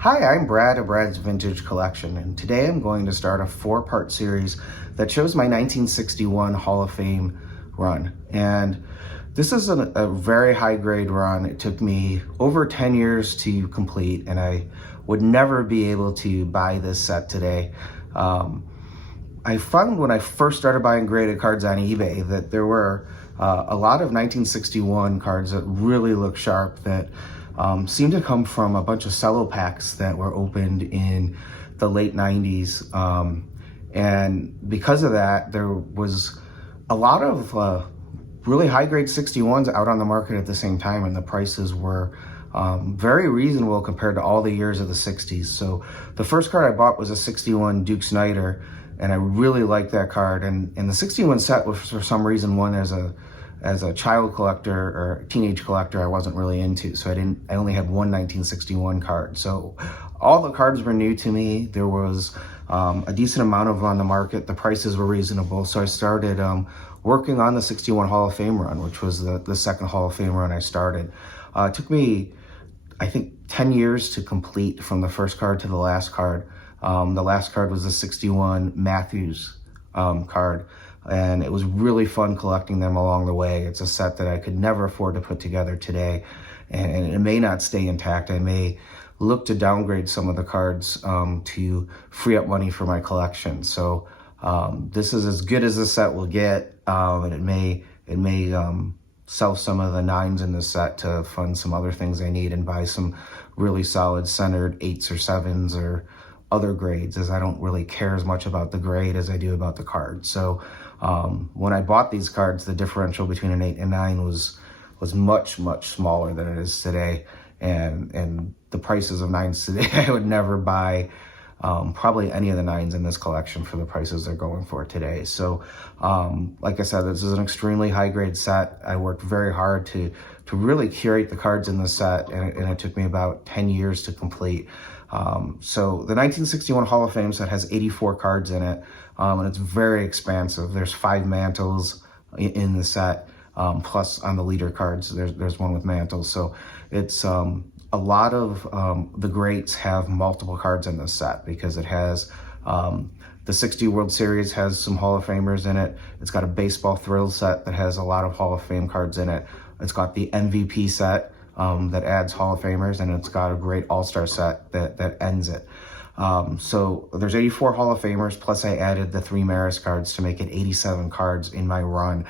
Hi, I'm Brad of Brad's Vintage Collection, and today I'm going to start a 4-part series that shows my 1961 Hall of Fame run. And this is a very high grade run. It took me over 10 years to complete, and I would never be able to buy this set today. I found when I first started buying graded cards on eBay that there were a lot of 1961 cards that really look sharp that seemed to come from a bunch of cello packs that were opened in the late 90s. And because of that, there was a lot of really high-grade 61s out on the market at the same time, and the prices were very reasonable compared to all the years of the 60s. So the first card I bought was a 61 Duke Snider, and I really liked that card. And the 61 set was, for some reason, one as a child collector or teenage collector I wasn't really into, so I only had one 1961 card. So all the cards were new to me. There was a decent amount of them on the market. The prices were reasonable, so I started working on the 61 Hall of Fame run, which was the second Hall of Fame run I started. It took me, I think, 10 years to complete from the first card to the last card. The last card was the 61 Matthews card, and it was really fun collecting them along the way. It's a set that I could never afford to put together today, and it may not stay intact. I may look to downgrade some of the cards to free up money for my collection. So this is as good as the set will get, and it may sell some of the 9s in this set to fund some other things I need and buy some really solid centered 8s or 7s or other grades, as I don't really care as much about the grade as I do about the card. So when I bought these cards, the differential between an 8 and 9 was much smaller than it is today, and the prices of 9s today, I would never buy probably any of the 9s in this collection for the prices they're going for today. So like I said, this is an extremely high grade set. I worked very hard to really curate the cards in the set, and it took me about 10 years to complete. So the 1961 Hall of Fame set has 84 cards in it, and it's very expansive. There's 5 mantles in the set, plus on the leader cards, there's one with mantles. So it's a lot of the greats have multiple cards in this set because it has the 60 World Series has some Hall of Famers in it. It's got a baseball thrill set that has a lot of Hall of Fame cards in it. It's got the MVP set that adds Hall of Famers, and it's got a great All-Star set that ends it. So there's 84 Hall of Famers, plus I added the 3 Maris cards to make it 87 cards in my run.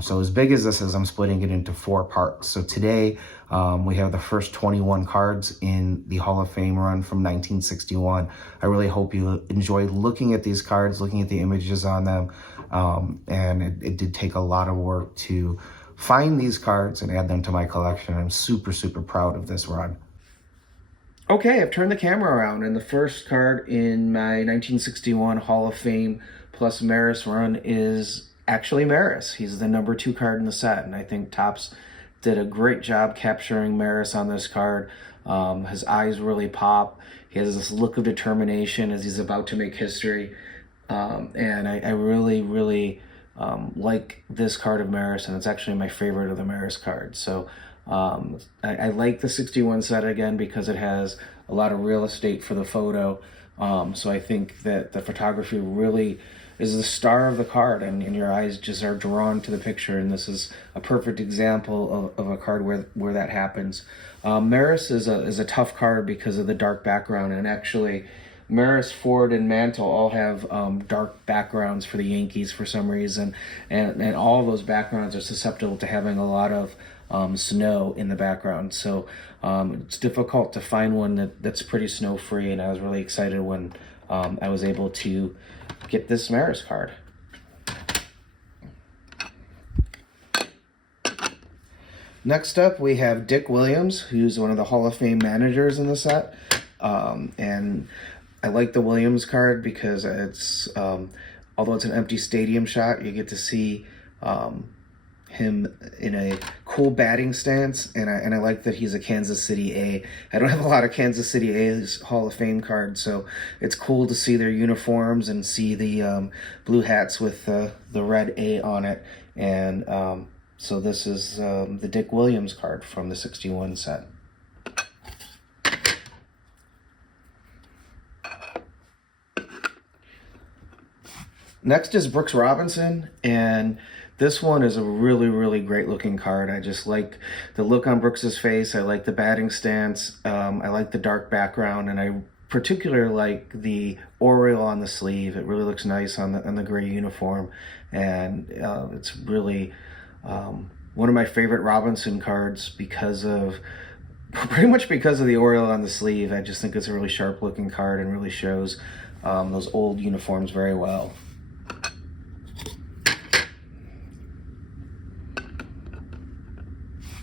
So as big as this is, I'm splitting it into 4 parts. So today we have the first 21 cards in the Hall of Fame run from 1961. I really hope you enjoy looking at these cards, looking at the images on them. And it did take a lot of work to find these cards and add them to my collection. I'm super proud of this run. Okay, I've turned the camera around, and the first card in my 1961 Hall of Fame plus Maris run is actually Maris. He's the number 2 card in the set, and I think Topps did a great job capturing Maris on this card. His eyes really pop. He has this look of determination as he's about to make history, and I really like this card of Maris, and it's actually my favorite of the Maris cards. So I like the 61 set again because it has a lot of real estate for the photo. So I think that the photography really is the star of the card, and your eyes just are drawn to the picture, and this is a perfect example of a card where that happens. Maris is a tough card because of the dark background, and actually Maris, Ford, and Mantle all have dark backgrounds for the Yankees for some reason, and all of those backgrounds are susceptible to having a lot of snow in the background. So it's difficult to find one that's pretty snow-free, and I was really excited when I was able to get this Maris card. Next up, we have Dick Williams, who's one of the Hall of Fame managers in the set, and I like the Williams card because it's, although it's an empty stadium shot, you get to see him in a cool batting stance, and I like that he's a Kansas City A. I don't have a lot of Kansas City A's Hall of Fame cards, so it's cool to see their uniforms and see the blue hats with the red A on it. And so this is the Dick Williams card from the 61 set. Next is Brooks Robinson, and this one is a really, really great looking card. I just like the look on Brooks's face. I like the batting stance. I like the dark background, and I particularly like the Oriole on the sleeve. It really looks nice on the gray uniform, and it's really one of my favorite Robinson cards pretty much because of the Oriole on the sleeve. I just think it's a really sharp looking card and really shows those old uniforms very well.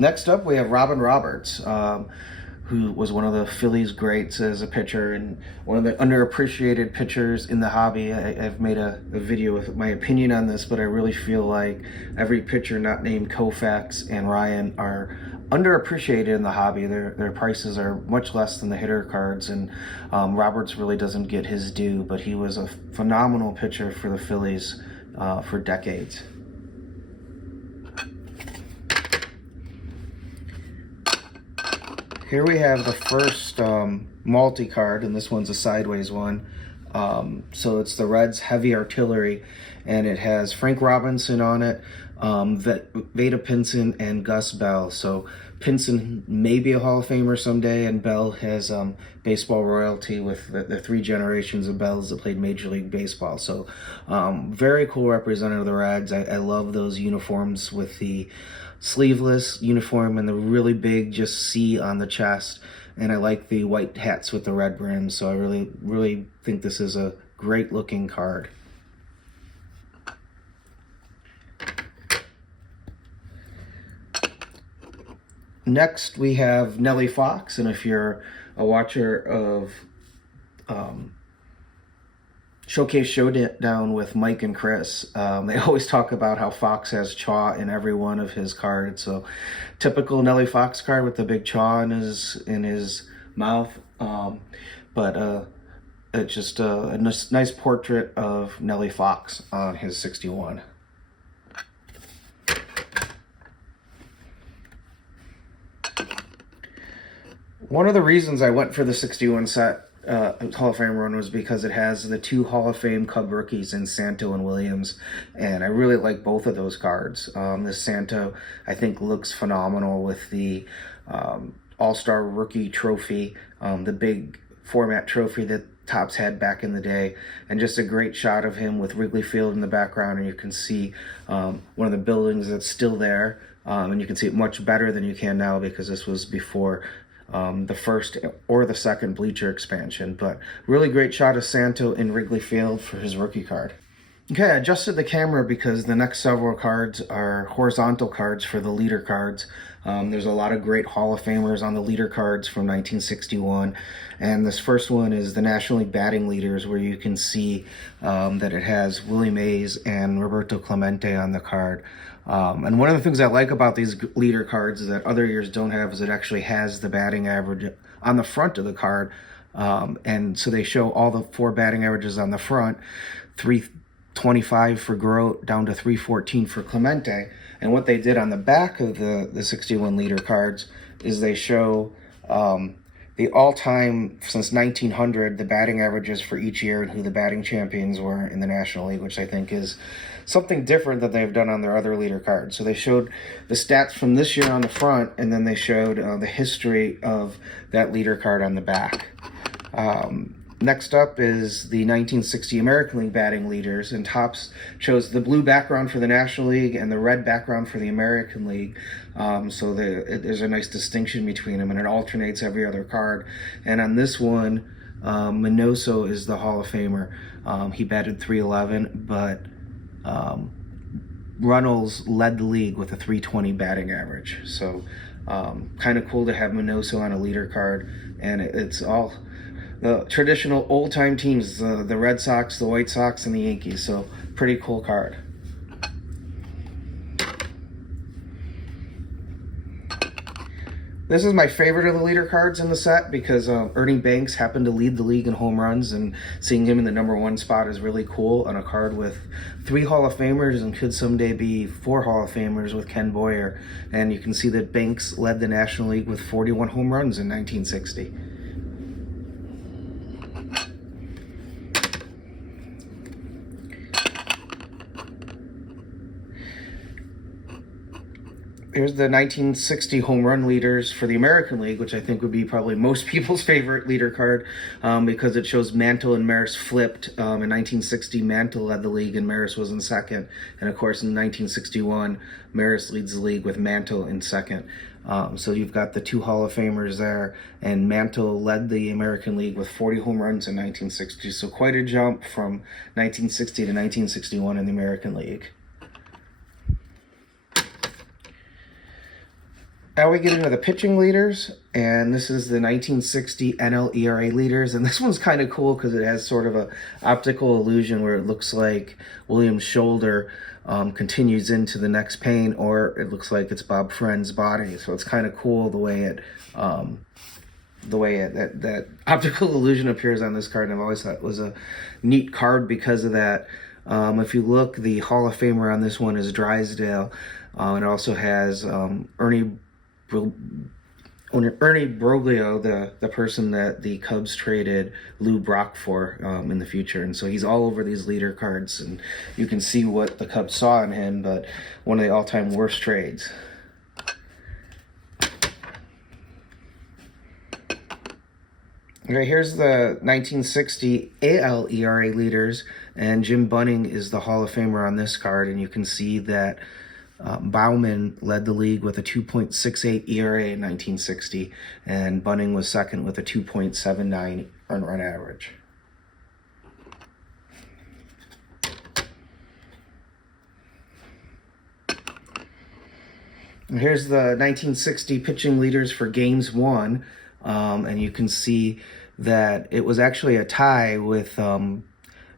Next up, we have Robin Roberts, who was one of the Phillies greats as a pitcher and one of the underappreciated pitchers in the hobby. I've made a video with my opinion on this, but I really feel like every pitcher not named Koufax and Ryan are underappreciated in the hobby. Their prices are much less than the hitter cards, and Roberts really doesn't get his due, but he was a phenomenal pitcher for the Phillies for decades. Here we have the first multi card, and this one's a sideways one. So it's the Reds Heavy Artillery, and it has Frank Robinson on it, Vada Pinson, and Gus Bell. So Pinson may be a Hall of Famer someday, and Bell has baseball royalty with the three generations of Bells that played Major League Baseball. So very cool representative of the Reds. I love those uniforms with the sleeveless uniform and the really big just C on the chest, and I like the white hats with the red brims, so I really think this is a great looking card. Next we have Nellie Fox, and if you're a watcher of Showcase Showdown with Mike and Chris, they always talk about how Fox has chaw in every one of his cards. So typical Nellie Fox card with the big chaw in his mouth, but it's just a nice portrait of Nellie Fox on his 61. One of the reasons I went for the 61 set Hall of Fame run was because it has the two Hall of Fame Cub rookies in Santo and Williams, and I really like both of those cards. This Santo, I think, looks phenomenal with the All-Star Rookie Trophy, the big format trophy that Topps had back in the day, and just a great shot of him with Wrigley Field in the background, and you can see one of the buildings that's still there, and you can see it much better than you can now because this was before the first or the second bleacher expansion. But really great shot of Santo in Wrigley Field for his rookie card. Okay, I adjusted the camera because the next several cards are horizontal cards for the leader cards. There's a lot of great Hall of Famers on the leader cards from 1961, and this first one is the National League batting leaders, where you can see that it has Willie Mays and Roberto Clemente on the card. And one of the things I like about these leader cards that other years don't have is it actually has the batting average on the front of the card. And so they show all the four batting averages on the front, 325 for Grote down to 314 for Clemente. And what they did on the back of the 61 leader cards is they show the all-time, since 1900, the batting averages for each year and who the batting champions were in the National League, which I think is something different that they've done on their other leader cards. So they showed the stats from this year on the front, and then they showed the history of that leader card on the back. Next up is the 1960 American League batting leaders, and Topps chose the blue background for the National League and the red background for the American League. So there's a nice distinction between them, and it alternates every other card. And on this one, Minoso is the Hall of Famer. He batted .311, but Runnels led the league with a .320 batting average. So kind of cool to have Minoso on a leader card, and it's all the traditional old-time teams, the Red Sox, the White Sox, and the Yankees. So pretty cool card. This is my favorite of the leader cards in the set because Ernie Banks happened to lead the league in home runs, and seeing him in the #1 spot is really cool on a card with 3 Hall of Famers and could someday be 4 Hall of Famers with Ken Boyer. And you can see that Banks led the National League with 41 home runs in 1960. Here's the 1960 home run leaders for the American League, which I think would be probably most people's favorite leader card, because it shows Mantle and Maris flipped. In 1960, Mantle led the league and Maris was in second. And of course, in 1961, Maris leads the league with Mantle in second. So you've got the two Hall of Famers there, and Mantle led the American League with 40 home runs in 1960. So quite a jump from 1960 to 1961 in the American League. Now we get into the pitching leaders, and this is the 1960 NL ERA leaders, and this one's kind of cool because it has sort of a optical illusion where it looks like William's shoulder continues into the next pane, or it looks like it's Bob Friend's body. So it's kind of cool the way that optical illusion appears on this card, and I've always thought it was a neat card because of that. If you look, the Hall of Famer on this one is Drysdale. It also has Ernie Broglio, the person that the Cubs traded Lou Brock for in the future. And so he's all over these leader cards, and you can see what the Cubs saw in him, but one of the all-time worst trades. Okay, here's the 1960 AL ERA leaders, and Jim Bunning is the Hall of Famer on this card, and you can see that Bauman led the league with a 2.68 ERA in 1960, and Bunning was second with a 2.79 earned run average. And here's the 1960 pitching leaders for games won, and you can see that it was actually a tie with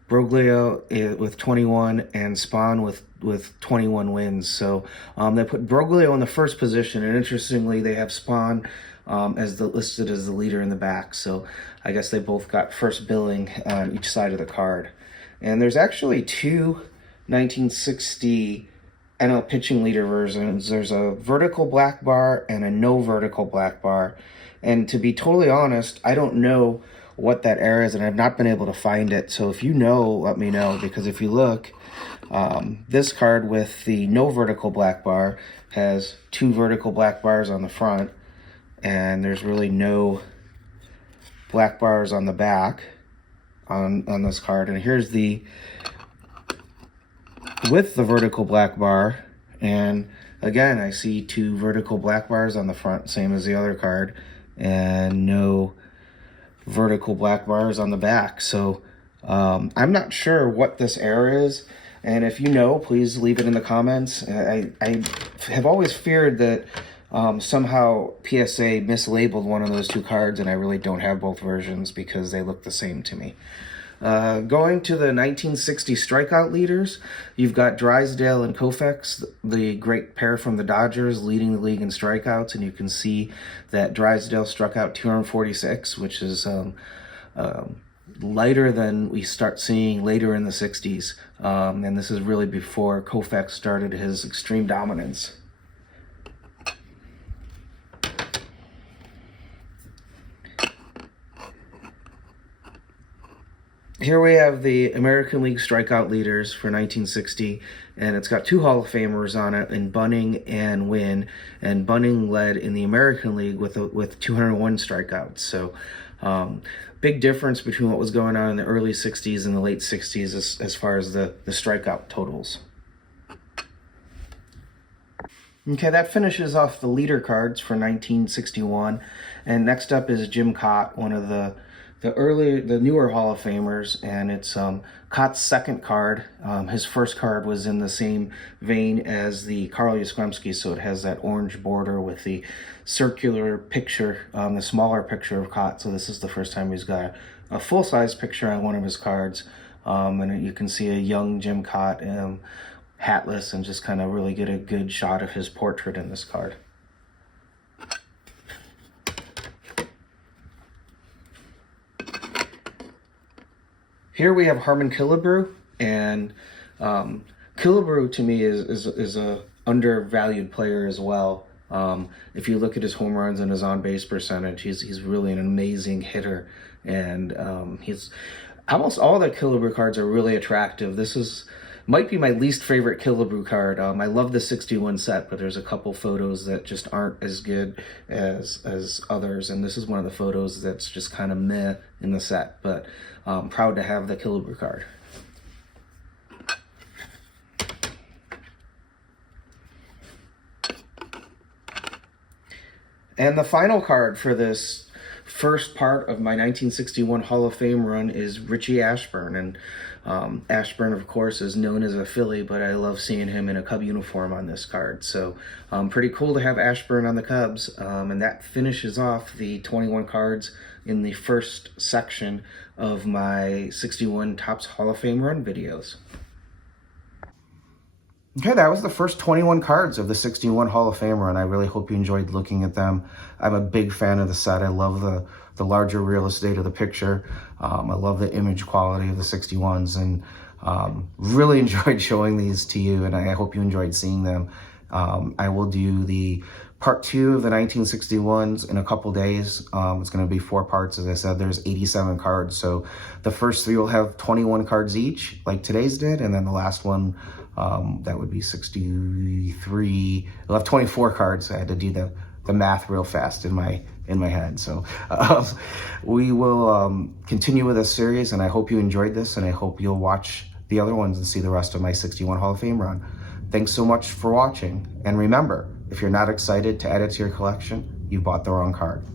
Broglio with 21 and Spahn with 21 wins. So they put Broglio in the first position, and interestingly, they have Spahn listed as the leader in the back. So I guess they both got first billing on each side of the card. And there's actually two 1960 NL pitching leader versions. There's a vertical black bar and a no vertical black bar. And to be totally honest, I don't know what that error is, and I've not been able to find it. So if you know, let me know, because if you look, this card with the no vertical black bar has two vertical black bars on the front, and there's really no black bars on the back on this card. And here's the with the vertical black bar, and again, I see two vertical black bars on the front, same as the other card, and no vertical black bars on the back. So I'm not sure what this error is, and if you know, please leave it in the comments. I have always feared that somehow PSA mislabeled one of those two cards, and I really don't have both versions because they look the same to me. Going to the 1960 strikeout leaders, you've got Drysdale and Koufax, the great pair from the Dodgers, leading the league in strikeouts, and you can see that Drysdale struck out 246, which is lighter than we start seeing later in the 60s, and this is really before Koufax started his extreme dominance. Here we have the American League strikeout leaders for 1960, and it's got two Hall of Famers on it, in Bunning and Wynn, and Bunning led in the American League with 201 strikeouts. So big difference between what was going on in the early 60s and the late 60s as far as the strikeout totals. Okay, that finishes off the leader cards for 1961, and next up is Jim Cott, one of the newer Hall of Famers, and it's Cott's second card. His first card was in the same vein as the Carl Yastrzemski, so it has that orange border with the circular picture, the smaller picture of Cott. So this is the first time he's got a full-size picture on one of his cards, and you can see a young Jim Cott, hatless, and just kind of really get a good shot of his portrait in this card. Here we have Harmon Killebrew, and Killebrew to me is a undervalued player as well. If you look at his home runs and his on-base percentage, he's really an amazing hitter, and he's almost all the Killebrew cards are really attractive. This is might be my least favorite Killebrew card. I love the 61 set, but there's a couple photos that just aren't as good as others, and this is one of the photos that's just kind of meh in the set, but proud to have the Killebrew card. And the final card for this first part of my 1961 Hall of Fame run is Richie Ashburn. And Ashburn, of course, is known as a Philly, but I love seeing him in a Cub uniform on this card. So pretty cool to have Ashburn on the Cubs. And that finishes off the 21 cards in the first section of my 61 Topps Hall of Fame run videos. Okay, that was the first 21 cards of the 61 Hall of Fame run. I really hope you enjoyed looking at them. I'm a big fan of the set. I love the larger real estate of the picture. I love the image quality of the 61s, and really enjoyed showing these to you, and I hope you enjoyed seeing them. I will do the part 2 of the 1961s in a couple days. It's going to be 4 parts. As I said, there's 87 cards, so the first 3 will have 21 cards each, like today's did, and then the last one, that would be 63. I'll have 24 cards. I had to do the math real fast in my head. So we will continue with this series, and I hope you enjoyed this, and I hope you'll watch the other ones and see the rest of my 61 Hall of Fame run. Thanks so much for watching, and remember, if you're not excited to add it to your collection, you bought the wrong card.